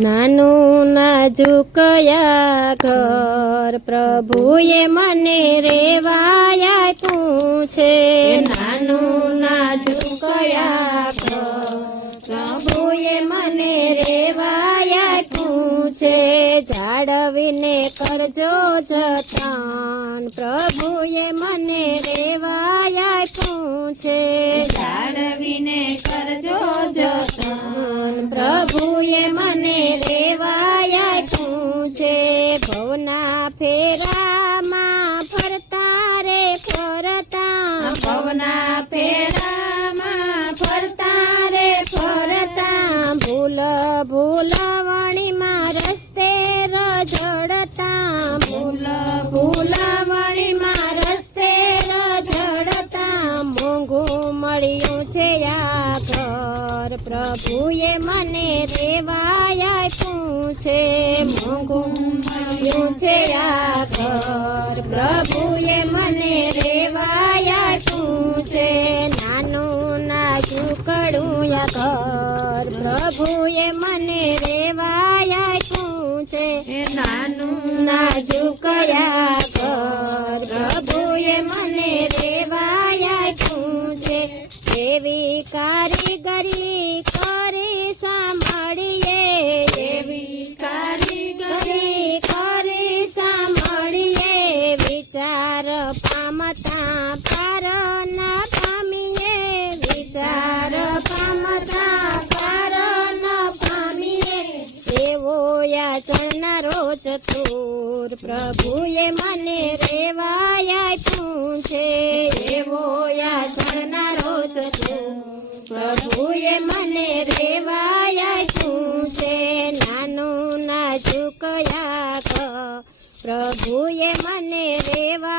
નાનું નાજુકયા ઘર પ્રભુએ મને રેવાયા પૂછે. નાનું નાજુકયા ઘર પ્રભુએ મને રેવાયા પૂછે. જાળવીને કરજો જતાન. પ્રભુએ મને રેવાયા ભવના ફેરામાં ફરતા રે ફરતા. ભવના ફેરામાં ફરતા રે ફરતા. ભૂલ ભૂલ વણીમાં રસ્તે રજડતા ભૂલ ભૂલ વણીમાં રસ્તે રજડતા મોંઘું મળ્યું છે આ ઘર. પ્રભુએ મને રેવાયા આપ્યું. છે મોંઘું છે આ પ્રભુએ મને રેવાયા આપ્યું છે. નાનું નાજુકડું આ ઘર પ્રભુએ મને રેવાયા આપ્યું છે. નાનું નાજુકયા ઘર પ્રભુએ મને રેવાયા આપ્યું છે. એવી કારીગરી પ્રભુએ મને રેવાયા તું છે. એવો યાદનારો તું. પ્રભુએ મને રેવાયા તું છે. નાનું નાજુકયા ઘર પ્રભુએ મને રેવાયા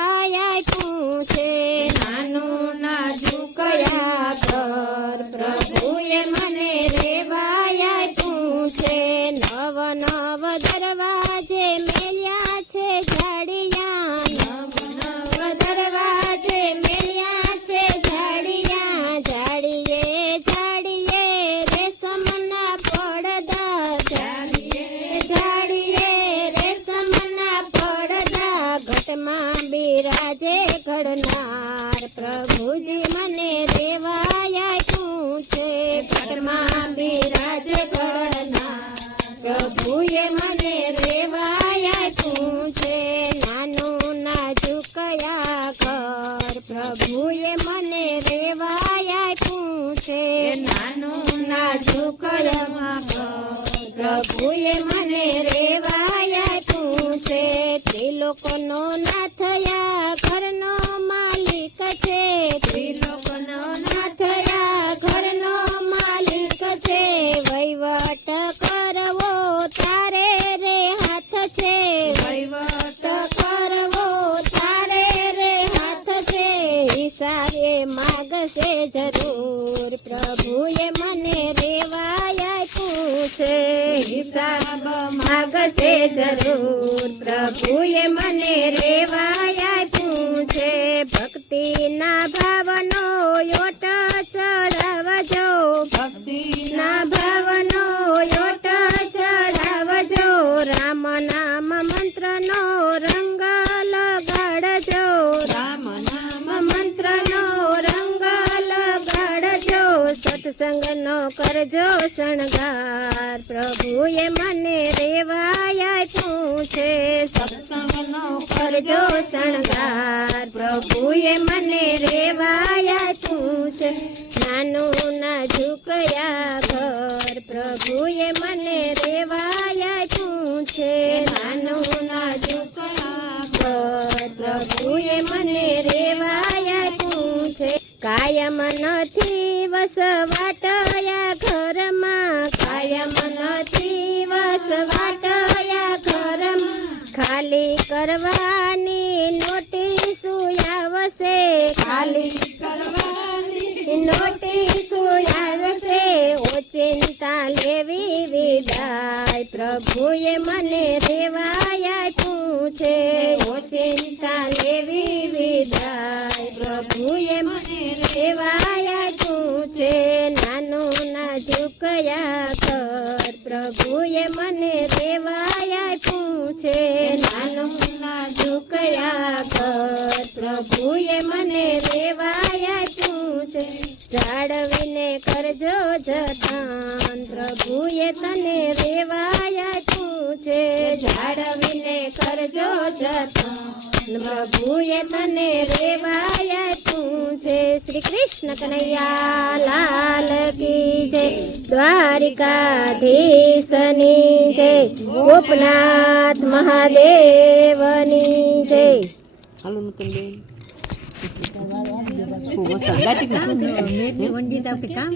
ઘડનાર પ્રભુજી. ત્રિલોકનો નાથયા ઘરનો માલિક છે. ત્રિલોકનો નાથયા ઘરનો માલિક છે. વહીવટ કરવો તારે રે હાથ છે. વહીવટ કરવો તારે રે હાથ છે. ઈશારે માગશે જરૂર, પ્રભુએ મને રેવાયા. આપ્યું છે, હિસાબ માગશે જરૂર. પ્રભુએ મને રેવાયા આપ્યું છે, ભક્તિના ભાવનો યોટ ચડાવજો. ભક્તિના ભાવનો યોટ ચડાવજો. રામ નામ મંત્રનો રંગ લગાડજો. રામ નામ મંત્રનો રંગ લગાડજો. સત્સંગનો કરજો, શણગાર પ્રભુએ મને રેવાયા છું છે. સત્સંગનો કરજો શણગાર. પ્રભુએ મને રેવાયા છું છે. નાનું નાજુકયા ઘર. પ્રભુએ મને રેવાયા છું છે. નાનું નાજુકયા ઘર. પ્રભુએ મને રેવાયા આપ્યું છે. કાયમ નથી વસવાટયા ખાલી કરવાની નોટિસ આવશે ખાલી કરવાની નોટિસ આવશે. ઓચિંતા લેવી વિદાય પ્રભુએ નાજુકયા પ્રભુએ મને રેવાયા તું છે જાળવીને કરજો જતન પ્રભુએ તને રેવાયા તું છે જાળવીને કરજો જતન પ્રભુએ તને રેવાયા તું છે શ્રી કૃષ્ણ કનૈયા, લાલ કી જય. દ્વારિકાધીશની જય. ગોપનાથ મહાદેવની જય. હાલો નૂતન બેન ખૂબ આપણે કામ